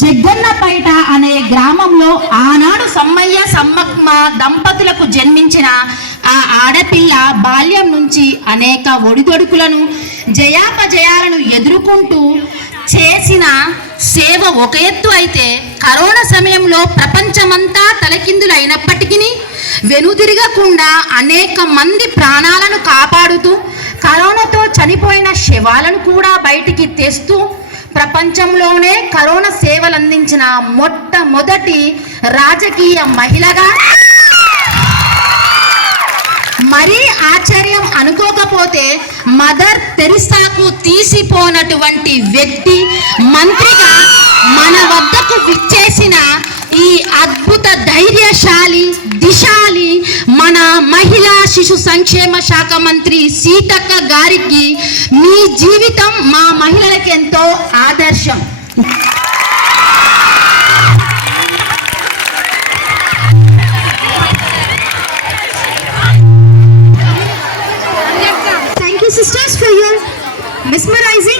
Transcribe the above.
జగ్గన్నపేట అనే గ్రామంలో ఆనాడు సమ్మయ్య సమ్మమ్మ దంపతులకు జన్మించిన ఆ ఆడపిల్ల బాల్యం నుంచి అనేక ఒడిదొడుకులను జయాపజయాలను ఎదుర్కొంటూ చేసిన సేవ ఒక ఎత్తు అయితే, కరోనా సమయంలో ప్రపంచమంతా తలకిందులైనప్పటికీ వెనుదిరగకుండా అనేక మంది ప్రాణాలను కాపాడుతూ కరోనాతో చనిపోయిన శవాలను కూడా బయటికి తెస్తూ ప్రపంచంలోనే కరోనా సేవలు అందించిన మొట్టమొదటి రాజకీయ మహిళగా, మరీ ఆశ్చర్యం అనుకోకపోతే మదర్ తెరిసాకు తీసిపోనటువంటి వ్యక్తి మంత్రిగా మన వద్దకు విచ్చేసిన ఈ అద్భుత ధైర్యశాలి దిశాలి మన మహిళా శిశు సంక్షేమ శాఖ మంత్రి సీతక్క గారికి మీ జీవితం మా మహిళలకు ఎంతో ఆదర్శం. Sisters, for your mesmerizing